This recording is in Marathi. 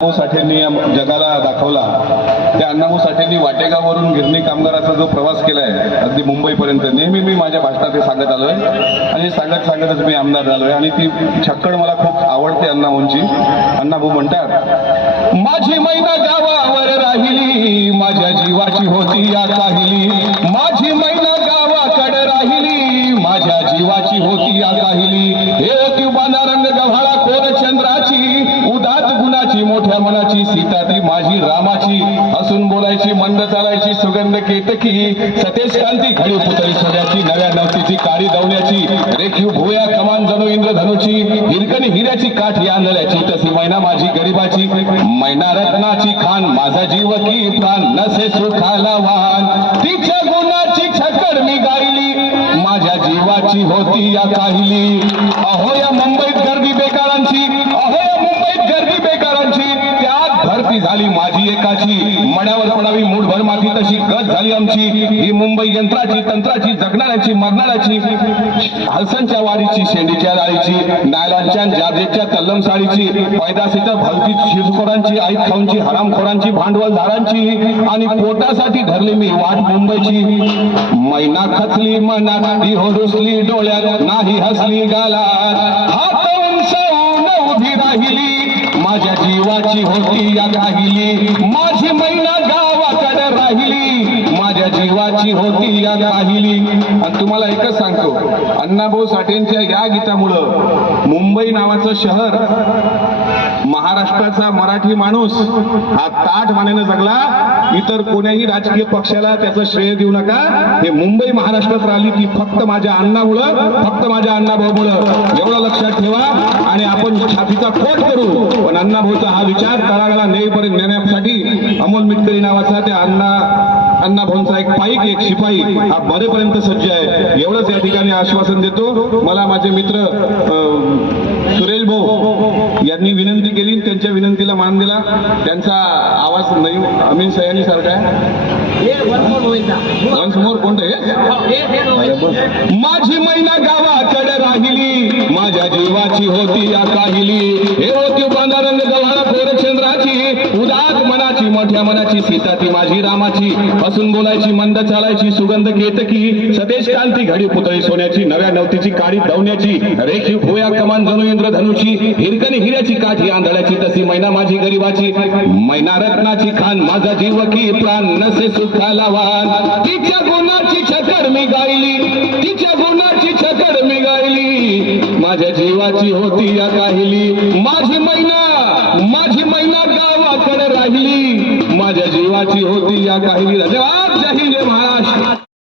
साठेंनी या जगाला दाखवला त्या अण्णाभाऊ साठेंनी वाटेगावरून गिरणी कामगाराचा जो प्रवास केलाय अगदी मुंबईपर्यंत नेहमी मी माझ्या भाषणात हे सांगत आलोय. आणि सांगत सांगतच मी आमदार झालोय. आणि ती छक्कड मला खूप आवडते अण्णाभाऊंची. अण्णाभाऊ म्हणतात माझी मैना गावावर राहिली माझ्या जीवाची होती या काहिली माझी मैना गावाकडे राहिली माझ्या जीवाची होती या काहिली हे होती रंग गव्हाळा कोर चंद्राची उदात गुणाची मोठ्या मनाची सीता ती माझी रामाची हसून बोलायची मंद चालायची सुगंध केतकी सतेज कांती घडी पुतळी सोन्याची नव्या नवतीची काळी दवण्याची रेखीव भुया कमान जणू इंद्रधनुची हिरकणी हिऱ्याची काठी आंधळ्याची तशी मैना माझी गरीबाची मैना रत्नाची खान माझा जीव की प्राण नसे सुखाला वाहन तिच्या गुणाची छकर मी गायली माझ्या जीवाची होती या काहिली अहो या मुंबईत गर्दी बेकारांची अहो या मुंबईत गर्दी बेकारांची त्यात झाली माझी एकाची. मड्यावर पडावी मूठभर माती तशी. गत झाली आमची. ही मुंबई यंत्राची तंत्राची जगणाऱ्याची मरणाऱ्याची. हलसनच्या वारीची शेंडीच्या डाळीची नायलांच्या जादेच्या तल्लम साडीची पैदासीच्या भलती शिरखोरांची आई खाऊंची हरामखोरांची भांडवलदारांची आणि पोटासाठी धरली मी वाट मुंबईची. मैना खचली मनात ती होरुसली डोळ्यात नाही हसली गालात. माझ्या होती या काहिली माझी मैना गावाकडे राहिली. माझ्या जीवाची होती या काहिली आणि तुम्हाला एकच सांगतो अण्णाभाऊ साठेंच्या या गीतामुळं मुंबई नावाचं शहर महाराष्ट्राचा मराठी माणूस हा ताठ मानेनं जगला. इतर कोण्याही राजकीय पक्षाला त्याचं श्रेय देऊ नका. हे मुंबई महाराष्ट्रात राहिली ती फक्त माझ्या अण्णामुळं फक्त माझ्या अण्णाभाऊमुळं. एवढं लक्षात ठेवा. आणि आपण छातीचा खोट करू पण अण्णाभाऊचा हा विचार तळागाळा नेईपर्यंत नेण्यासाठी अमोल मिटकरी नावाचा त्या अण्णा अण्णा भाऊंचा एक पाईक एक शिपाई हा मरेपर्यंत सज्ज आहे. एवढंच या ठिकाणी आश्वासन देतो. मला माझे मित्र सुरेश भाऊ यांनी विनंती केली त्यांच्या विनंतीला मान दिला. त्यांचा आवाज नाही अमीन सयानी सारखा आहे. वन्स मोर कोणतं माझी मैना गावाकडे राहिली. माझ्या जीवाची होती या काहिली हे होती बांधारंग गव्हाळा चंद्राची मनाची मोठ्या मनाची सीता ती माझी रामाची. असून बोलायची मंद चालायची सुगंध केतकी सतेज कांती घडी पुतळी सोन्याची नव्या नवतीची काळी दवण्याची रेखीव भोया कमान जणू इंद्र इंद्रधनुची हिरकणी हिऱ्याची काठी आंधळ्याची तशी मैना माझी गरीबाची. मैना रत्नाची खान माझा जीव की प्राण नसे सुखाला वाहन तिच्या गुणाची छकड मी गायली तिच्या गुणाची छकड मी गायली. माझ्या जीवाची होती या काहिली. माझी मैना माझी मैना गावाकडे राहिली माझ्या जीवाची